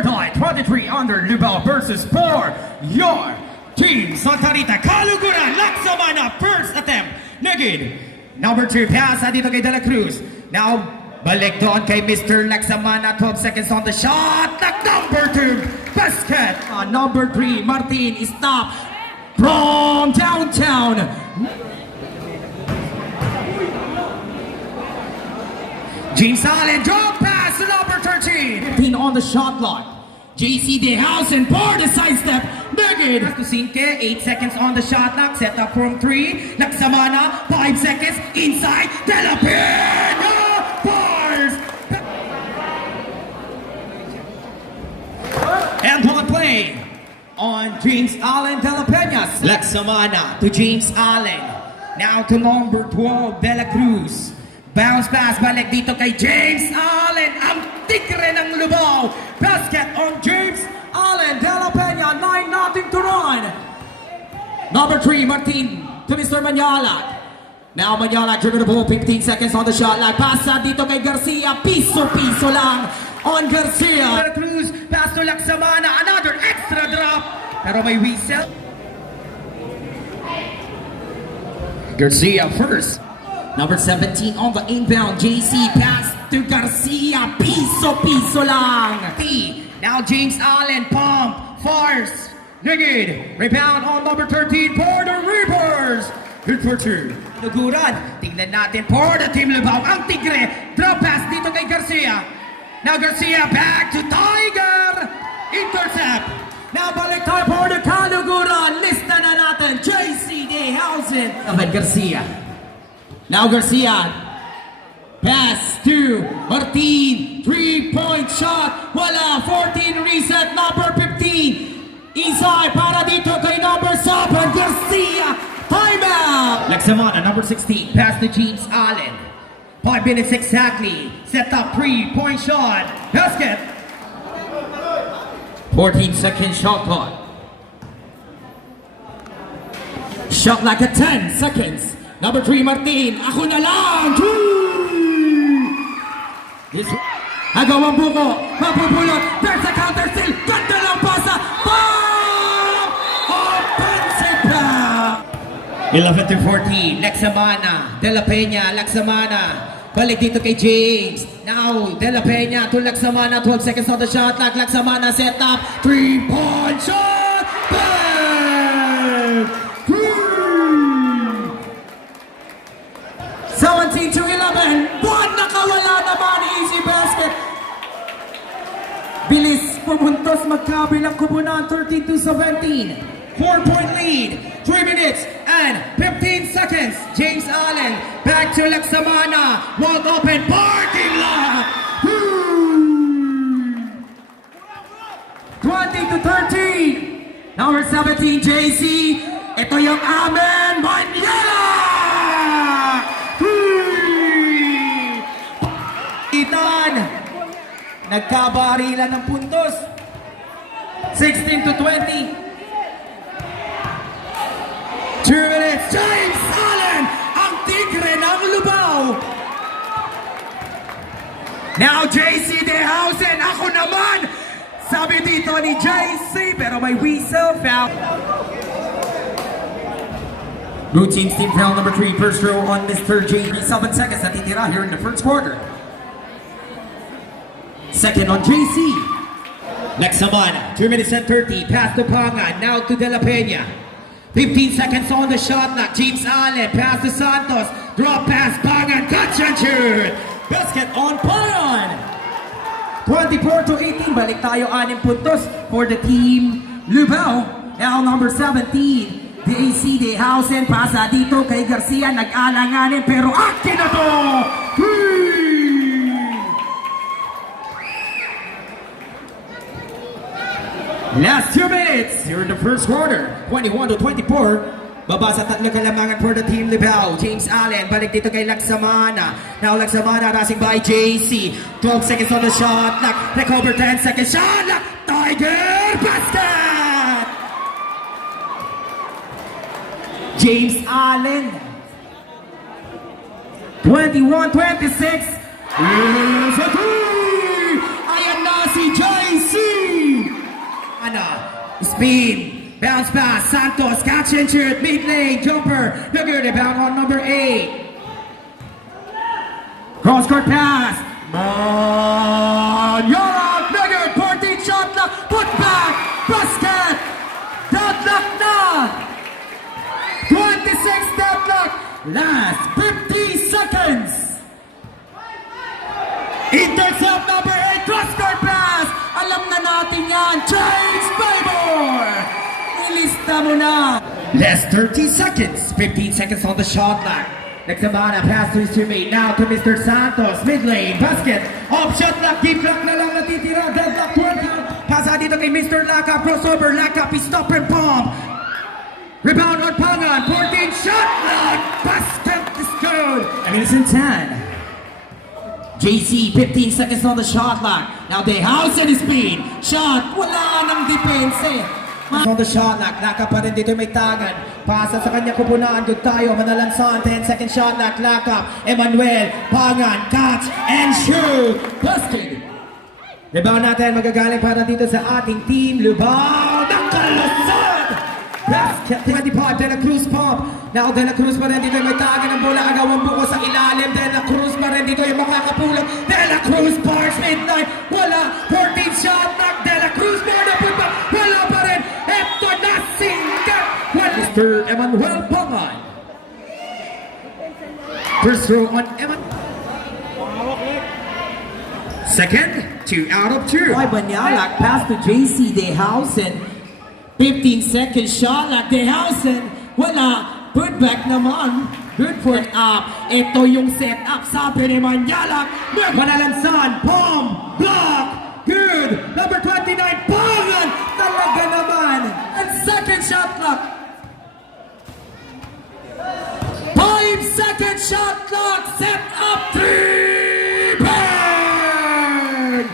or die, 23 under Lubao versus for your team. Sta.Rita, Kaluguran, Laksamana, first attempt. Negid. Number 2, pass dito kay De La Cruz. Now, balik doon kay Mr. Laksamana, 12 seconds on the shot. Number 2, basket. Number 3, Martin, stop from downtown. James Allen, drop pass to number 13. 15 on the shot clock. JC Dehausen, for the sidestep. Negid. Kusinke, 8 seconds on the shot clock. Set up from 3. Laksamana, 5 seconds. Inside. De La Peña. Bars. And one play on James Allen, De La Peña. Laksamana to James Allen. Now to number 12, De La Cruz. Bounce pass, balik dito kay James Allen, ang tigre ng Lubao. Basket on James Allen, De La Peña, 9-0 to run. Number 3, Martin to Mr. Manyala. Now Manyala driven the ball, 15 seconds on the shot. Like pasa dito kay Garcia, piso-piso lang on Garcia. De La Cruz, pass to Laksamana, another extra drop. Pero may whistle. Garcia first. Number 17 on the inbound, JC pass to Garcia, piso-piso lang. Now James Allen, pump, force, Negid, rebound on number 13 for the Reapers. Good for 2. Luguran, tingnan natin for the team Lubao, ang tigre, drop pass dito kay Garcia. Now Garcia back to Tiger, intercept. Now balik tayo for the Kaluguran, lista na natin, JC Dehausen. Garcia. Now Garcia, pass to Martin, 3-point shot, wala, 14 reset, number 15, inside, para dito kay number 7, Garcia, timeout! Laksamana, number 16, pass to James Allen, 5 minutes exactly, set up 3-point shot, basket, 14-second shot clock, shot like a 10 seconds. Number 3, Martin. Ako na lang! Agawang buko. Mapupulot. There's a counter still. Ganda lang pasa. Offensive foul! 11-14. Laksamana. De La Peña. Laksamana. Balik dito kay James. Now, De La Peña to Laksamana. 12 seconds on the shot clock. Laksamana set up. 3-point shot. Bang! 17-11, buwan nakawala naman, easy basket. Bilis pumuntos, magkabilang kubunan, 13-17. 4-point lead, 3 minutes and 15 seconds. James Allen, back to Laksamana, wide open, parking lot. 20-13. Number 17, JC. Ito yung amen, Manyala! Nagkabarilan ng puntos. 16-20. 2 minutes. James Allen, ang tigre ng Lubao. Now JC Dehausen, ako naman. Sabi dito ni JC, pero may whistle foul. Routine steam foul number 3, first row on Mr. JC. 7 seconds natitira here in the first quarter. Second on JC. Laksamana, 2 minutes and 30. Pass to Panga, now to De La Peña. 15 seconds on the shot clock. James Allen, pass to Santos. Drop pass, Panga, catch and shoot. Basket on Payan. 24-18. Balik tayo, 6 puntos for the team Lubao. Now number 17. JC Dehausen, pasa dito kay Garcia. Nag-alanganin pero akin na to. Last 2 minutes here in the first quarter, 21-24. Baba sa 3 kalamangan for the team Lubao. James Allen, balik dito kay Laksamana. Now Laksamana racing by JC. 12 seconds on the shot clock. Recover 10 seconds. Shot clock. Tiger basket! James Allen. 21-26. Here's a 3! Ayan na si JC! spin. Bounce pass, Santos, catch and shoot, mid lane, jumper. The good rebound on number 8. Cross court pass. Manyala, good, 14 shot clock, put back, basket. Deadlock na. 26 deadlock. Last 50 seconds. Intercept number 8, cross court pass. Alam na natin yan. James Baybor. Ilista mo na. Last 30 seconds. 15 seconds on the shot clock. Next Samana, pass to his teammate. Now to Mr. Santos. Mid lane, basket. Off shot clock. Deep clock na lang natitira. Deadlock 20. Pasa dito kay Mr. Laka. Crossover. Laka, stop and pump. Rebound on Pangan. 14 shot clock. Basket is good. I mean, it's in 10. JC, 15 seconds on the shot clock. Now they house in his speed. Shot, wala nang depense. On the shot clock, Laka pa rin dito may tagan. Pasa sa kanya kupunaan, good tayo, manalansan. 10-second shot clock, Laka, Emmanuel, Pangan, catch and shoot. Basket. Rebound natin, magagaling para dito sa ating team. Lubao, nakalusad. Basket, 25, De La Cruz pump. Now De La Cruz pa rin dito may tagan ng bola. Agawang buko sa ilalim. De La Cruz pa rin dito yung makakapulang. De La Cruz bars midnight. Wala, 14 shot knock. De La Cruz more na punta. Wala pa rin. Ito na singat. Mr. Emmanuel Pangan. First throw on Emmanuel. Second, 2 out of 2. Boy, Banyalak pass to JC Dehausen. 15 seconds shot like Dehausen. Wala. Put back naman. Good for it up. Ito yung set up. Sabi ni Banyalak. Manalansan. Palm. Block. Good. Number 29. Pangan. Talaga naman. And second shot clock. 5-second shot clock. Set up 3. Bang!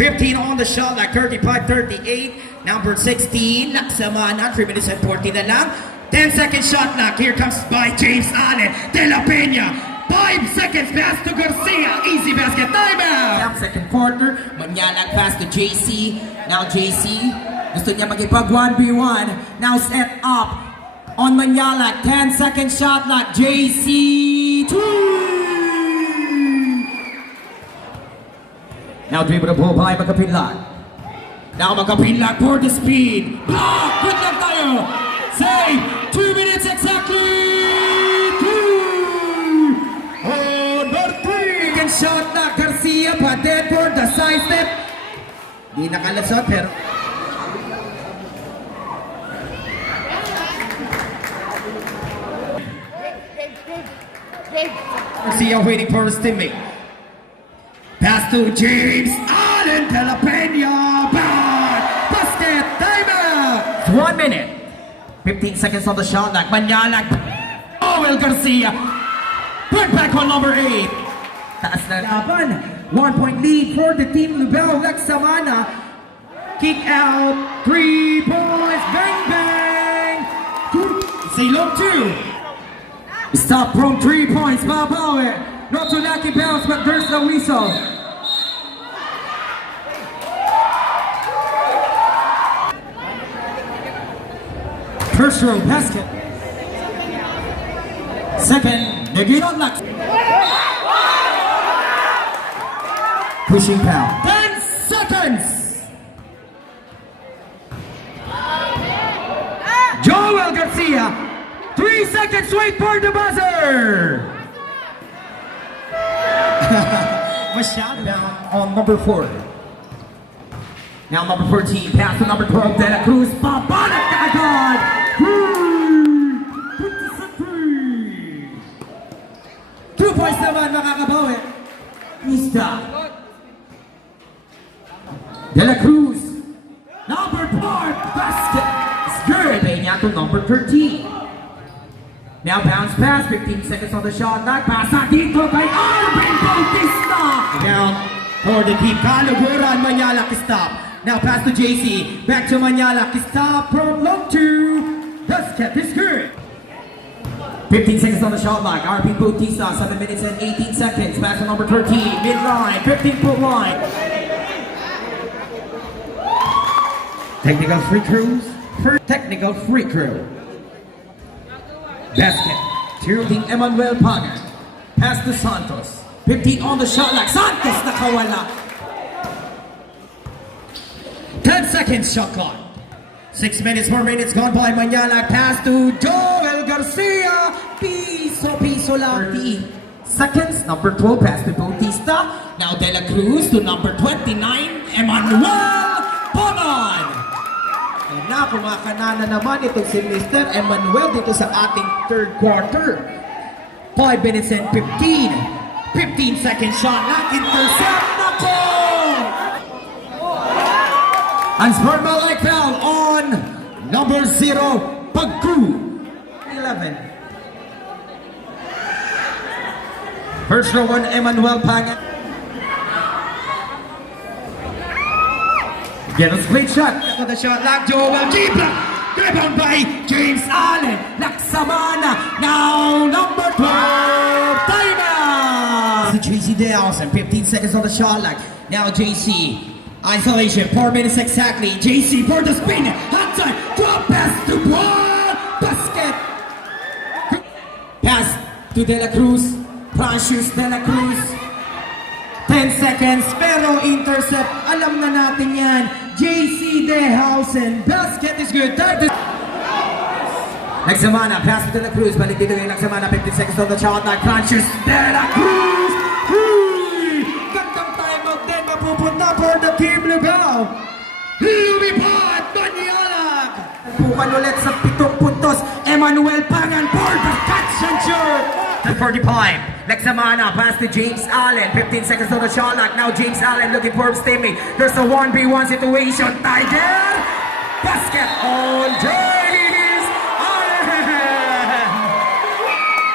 15 on the shot like 35-38. Number 16, Laksamana, 3 minutes and 40 na lang. 10-second shot clock. Here comes by James Allen. De La Peña. 5 seconds pass to Garcia. Easy basket. Timeout. Now second quarter. Manyalag pass to JC. Now JC. Gusto niya magipag 1v1. Now set up on Manyalag. 10-second shot clock. JC. 2. Now dribble the ball by Magkapinlag. Now Magkapinlag for the speed. Block! Good luck tayo! Save! 2 minutes exactly! 2! On the 3! Second shot na Garcia pa dead for the side step. Di nakalasot pero Garcia waiting for his teammate. Pass to James Allen. De La Peña. Basket. Timeout. 1 minute. 15 seconds on the shot clock. Manyalag. Joel Garcia. Put back on number 8. Taas na Laban. 1-point lead for the team. Lubao. Laksamana. Kick out. 3 points. Bang bang. Say low 2. Stop from 3 points. Babawi. Not too lucky bounce, but there's the whistle. First row basket. Second, Negino Lux. Pushing foul. 10 seconds. Joel Garcia. 3 seconds. Wait for the buzzer. Masyado down on number 4. Now number 14, pass to number 12, De La Cruz. Papanak ka agad! 2 points naman makakabawi. Ista. De La Cruz. Number 4, basket. It's good. Peña to number 13. Now bounce pass, 15 seconds on the shot clock. Pasa dito kay Arvin Bautista. Down for the keep. Kaluguran. Manyalag stop. Now pass to JC. Back to Manyalag. Stop from long 2. Basket is good. 15 seconds on the shot clock. Arvin Bautista, 7 minutes and 18 seconds. Pass to number 13. Mid-line, 15-foot line. Technical free throws for technical free throw. Basket. Team Emmanuel Pangan. Pass to Santos. 15 on the shot clock. Santos nakawala. 10 seconds shot clock. 6 minutes, 4 minutes gone by. Manyala pass to Joel Garcia. Piso lang. 30 seconds. Number 12 pass to Bautista. Now De La Cruz to number 29. Emmanuel Pangan. And na, kumakana na naman itong si Mr. Emmanuel dito sa ating third quarter. 5 minutes and 15 seconds shot. Not intercept. Nako! Unsportsmanlike foul on number 0, Pagku. 11. First row on Emmanuel Pangan. Get a great shot. For the shot, lock Joel G. Driven by James Allen. Laksamana. Now number 12. Timeout. JC Deals and 15 seconds on the shot clock. Now JC. Isolation, 4 minutes exactly. JC for the spin. Hot time. Drop pass to ball. Basket. Pass to De La Cruz. Precious De La Cruz. 10 seconds, pero intercept. Alam na natin yan. JC Dehausen. Basket is good. Nagsamana, pass to De La Cruz. Balik dito yung Nagsamana. 15 seconds on the shot clock. Precious De La Cruz. Gandang timeout din. Mapupunta for the team Lubao. Lumipad, Banyalag. Bukan ulit sa 7 puntos. Emmanuel Pangan for the catch and shoot. 45. Nagsamana, pass to James Allen. 15 seconds on the shot clock. Now James Allen looking for his teammate. There's a 1v1 situation. Tiger. Basket on James Allen.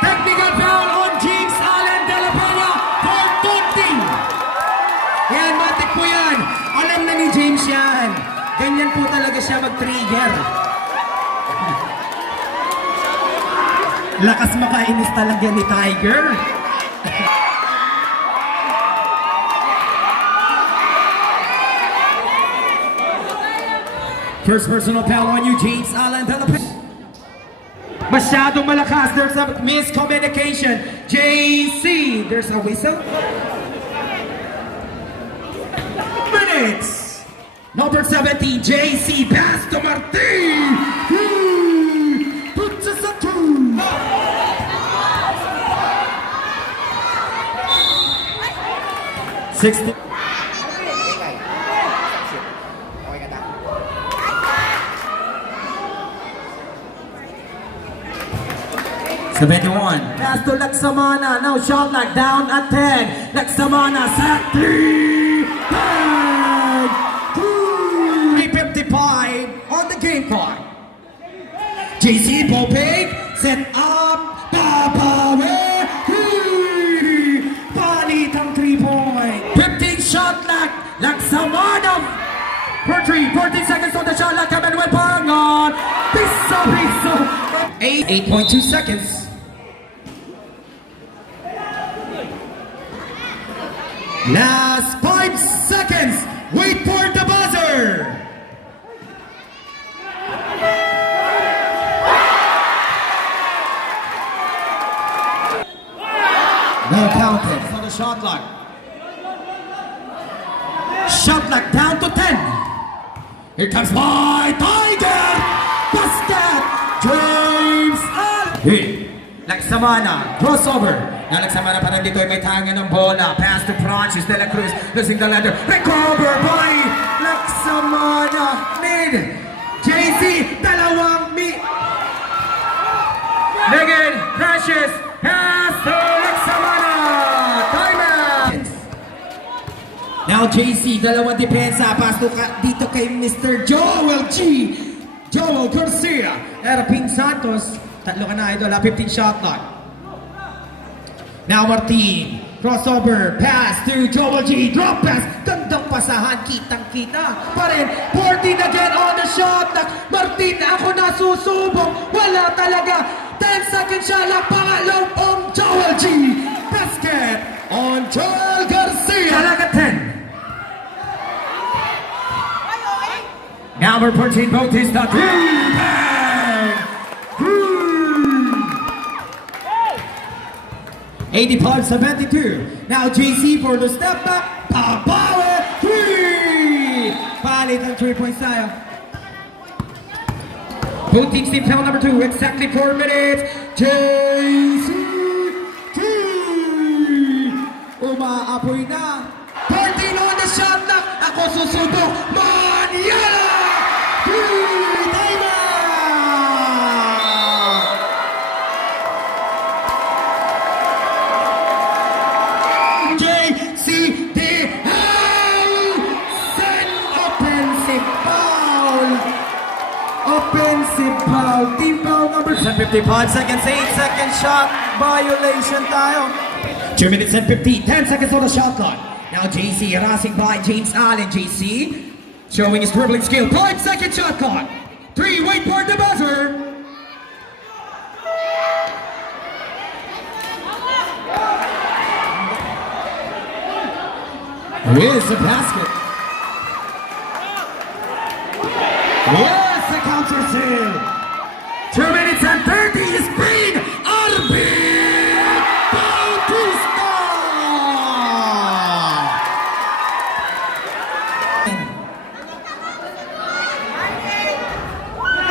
Technical foul on James Allen de la Peña for taunting. Yan, matik po yan. Alam na ni James yan. Ganyan po talaga siya mag-trigger. Lakas makainis talaga ni Tiger. First personal foul on you, James Allen. Masyadong malakas. There's a miscommunication. JC. There's a whistle. Minutes. Number 17, JC. Pass to Martin. Puts us a 2. 60. Pass to Laksamana. Now shot clock down at 10. Laksamana set 3. 3:55 on the game clock. JC Popeg set up. Babawe. Palitang 3-point. 15 shot clock. Laksamana for 3. 14 seconds on the shot clock. Emmanuel Pangan. Piso. 8.2 seconds. Last 5 seconds. Wait for the buzzer. No counted for the shot clock. Shot clock down to 10. Here comes my Tiger. Basket. James Allen. Laksamana. Crossover. Now Laksamana pa rin dito ay may tangan ng bola. Pass to Francis De La Cruz. Losing the ladder. Recover by Laksamana. Mid. JC. Dalawang mid. Megan. Precious. Pass to Laksamana. Timeout. Now JC. Dalawang depensa. Pass to dito kay Mr. Joel G. Joel Garcia. Erapin Santos. Tatlo ka na idol. 15 shot clock. Now Martin, crossover, pass to Joel G, drop pass, gandang pasahan, kitang-kita pa rin. 14 again on the shot clock. Martin, ako na susubok, wala talaga. 10 seconds siya lang, pangalong on Joel G. Basket on Joel Garcia. Talaga 10. Now Number 14, Bautista. 85-72. Now JC for the step back. Power 3! Palit ang 3 points tayo. Both teams team foul number 2. Exactly 4 minutes. JC 3! Umaapoy na. 13 on the shot clock. Ako susubok. Maniala! 3! Time out! JC send offensive foul. Offensive foul. Team foul number 55 seconds. 8-second shot. Violation tayo. 2 minutes and 10 seconds on the shot clock. Now JC harassing by James Allen. JC showing his dribbling skill. 5-second shot clock. 3, wait for the buzzer. Here's the basket. Yes, the counter sale. 2 minutes and 30 speed. Arbit Bautista.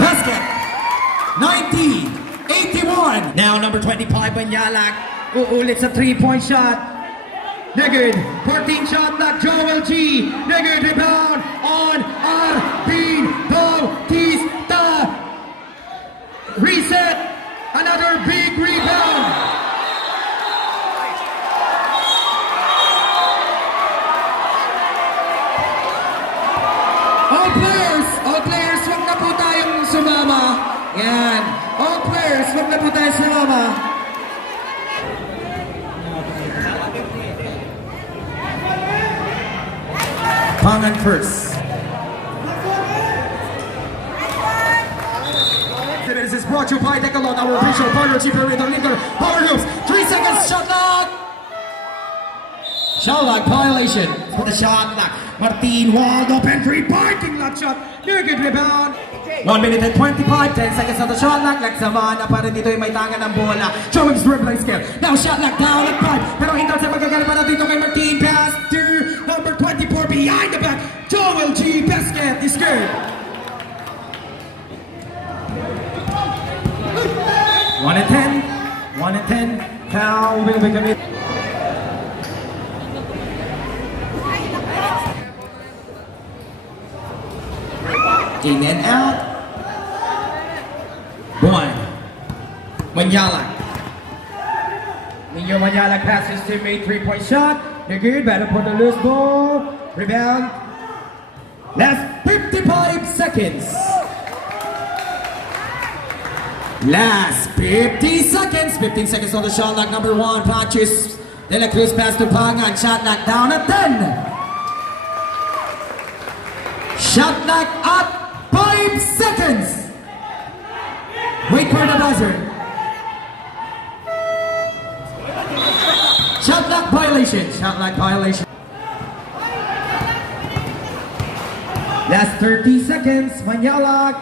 Basket. 90-81. Now number 25, Banyalak. Uulit sa 3-point shot. Neged, 14 shot block, Joel G. Neged, rebound on Arbit Bautista. Reset, another big rebound. All players, wag na po tayong sumama. Yan, all players, wag na po tayong sumama. Pangan first. This is brought to you by Decathlon, our official partner, cheaper with the Liga. Powerhoops, 3 seconds, shot clock. Shot clock violation for the shot clock. Martin walled open, 3-pointing lot shot. Good rebound. 1 minute and 25, 10 seconds on the shot clock. Nagsamana para dito yung may tangan ng bola. Showing his dribbling skill. Now shot clock down at 5. Pero hindi sa magagaling pa na dito kay Martin. Pass to number 24 behind the back. Joel G. Basket is good. 1 and 10. 1 and 10. Foul will be committed. In and out. 1. Manyalak. Ninyo Manyalak passes to made 3-point shot. They're good. Better for the loose ball. Rebound. Last 55 seconds. Last 50 seconds. 15 seconds on the shot clock. Number 1. Patches. De La Cruz pass to Pangan. Shot clock down at 10. Shot clock at 5 seconds. Wait for the buzzer. Shot clock violation. Shot clock violation. Last 30 seconds. Manyalak.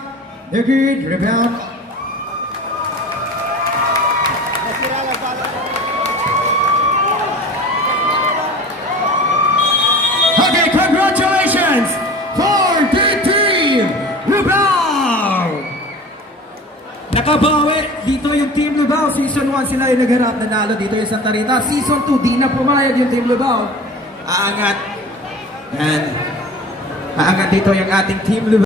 They're good. Rebound. Okay, congratulations for the team Lubao. Nakabawi dito yung team Lubao. Season 1 sila yung nagharap, nanalo dito yung Sta.Rita. Season 2 di na pumayag yung team Lubao. Aangat. And aangat dito yung ating team Lubao.